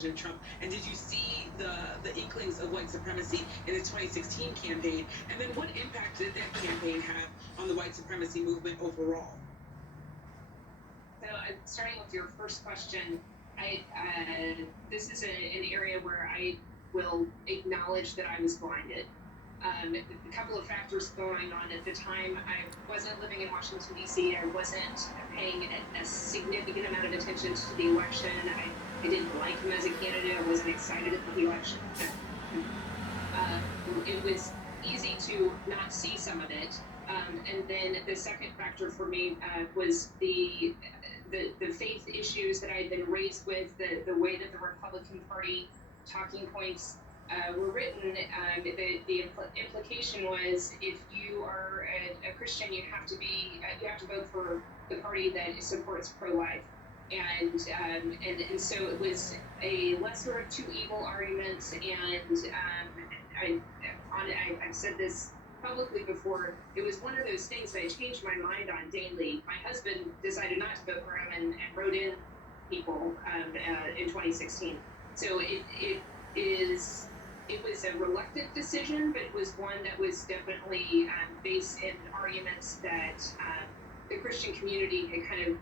President Trump? And did you see the inklings of white supremacy in his 2016 campaign? And then what impact did that campaign have on the white supremacy movement overall? So, starting with your first question, this is an area where I will acknowledge that I was blinded. A couple of factors going on at the time. I wasn't living in Washington, D.C. I wasn't paying a significant amount of attention to the election. I didn't like him as a candidate. I wasn't excited about the election. Uh, it was easy to not see some of it. And then the second factor for me was the faith issues that I had been raised with, the way that the Republican Party talking points were written. The implication was if you are a Christian, you have to vote for the party that supports pro-life. And so it was a lesser of two evil arguments, and I've said this publicly before. It was one of those things that I changed my mind on daily. My husband decided not to vote for him and wrote in people in 2016. So it was a reluctant decision, but it was one that was definitely based in arguments that the Christian community had kind of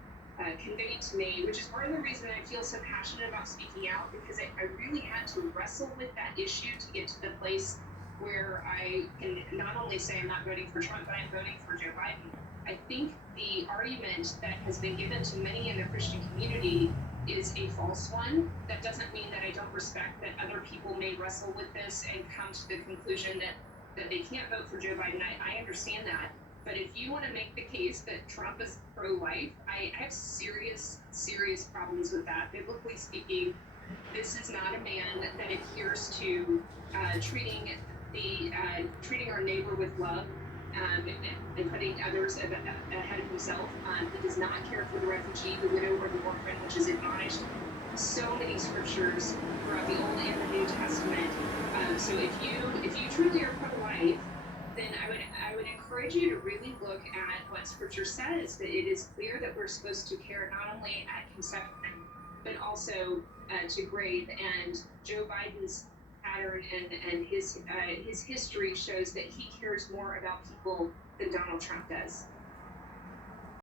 conveyed to me, which is part of the reason I feel so passionate about speaking out, because I really had to wrestle with that issue to get to the place where I can not only say I'm not voting for Trump, but I'm voting for Joe Biden. I think the argument that has been given to many in the Christian community is a false one. That doesn't mean that I don't respect that other people may wrestle with this and come to the conclusion that they can't vote for Joe Biden. I understand that. But if you want to make the case that Trump is pro-life, I have serious, serious problems with that. Biblically speaking, this is not a man that adheres to treating our neighbor with love, and putting others ahead of himself. He does not care for the refugee, the widow, or the orphan, which is admonished so many scriptures throughout the Old and the New Testament. So if you truly are pro-life, then I would encourage you to really look at what Scripture says. That it is clear that we're supposed to care not only at conception, but also to grave. And Joe Biden's pattern and his history shows that he cares more about people than Donald Trump does.